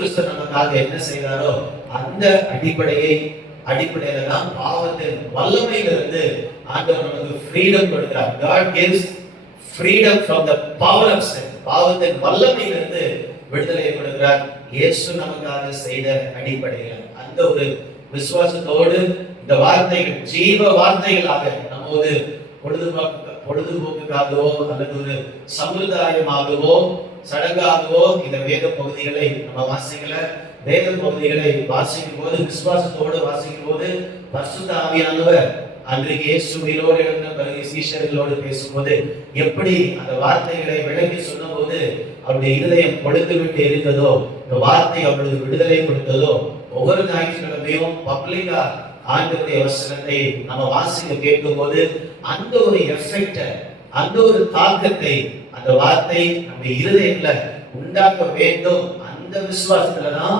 கிறிஸ்து நமக்காக என்ன செய்தாரோ அந்த அடிப்படையில தான் பாவத்தின் வல்லமையிலிருந்து ஆண்டவர் நமக்கு ஃப்ரீடம் கொடுக்கிறார். God gives freedom from the power of sin. பாவத்தின் வல்லமையிலிருந்து விடுதலை கொடுக்கிறார் இயேசு நமக்காக செய்த அடிப்படையில். அந்த ஒரு விசுவாசத்தோடு இந்த வார்த்தைகள் ஜீவ வார்த்தைகளாக நம்மோடு பொழுதுபோக்குக்காகவோ அல்லது ஒரு சம்பிரதாயமாகவோ சடங்காகவோ இந்த வேத பகுதிகளை நம்ம வாசிக்கல. வேத பகுதிகளை வாசிக்கும் போது, விசுவாசத்தோடு வாசிக்கும் போது, பரிசுத்த ஆவியானவர் அன்றைக்கு இயேசுவோடு எழுந்த பிறகு சீஷர்களோடு பேசும்போது எப்படி அந்த வார்த்தைகளை விளக்கி சொன்னபோது அவருடைய இருதயம் கொழுந்து விட்டு எரிந்ததோ, இந்த வார்த்தை அவளுக்கு விடுதலை கொடுத்ததோ, ஒவ்வொரு ஞாயிற்றுக்கிழமையும் பப்ளிக்கா ஆண்டவருடைய வசனத்தை நம்ம வாசிக்க கேட்கும் போது அந்த ஒரு எஃபெக்ட், அந்த ஒரு தாக்கத்தை அந்த வார்த்தை நம்ம இருதயத்துல உண்டாக்க வேண்டும். அந்த விசுவாசத்துலதான்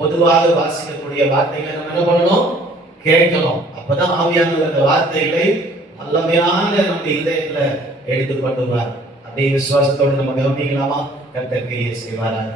பொதுவாக வாசிக்கக்கூடிய வார்த்தைகளை நம்ம என்ன பண்ணணும், கேட்கணும். அப்பதான் ஆவியானவர் அந்த வார்த்தைகளை வல்லமையாக நம்ம இதயத்துல எடுத்து பண்ணுவார். அப்படியே விசுவாசத்தோடு நம்ம கவனிக்கலாமா? கர்த்தர் கிரியை செய்வாராக.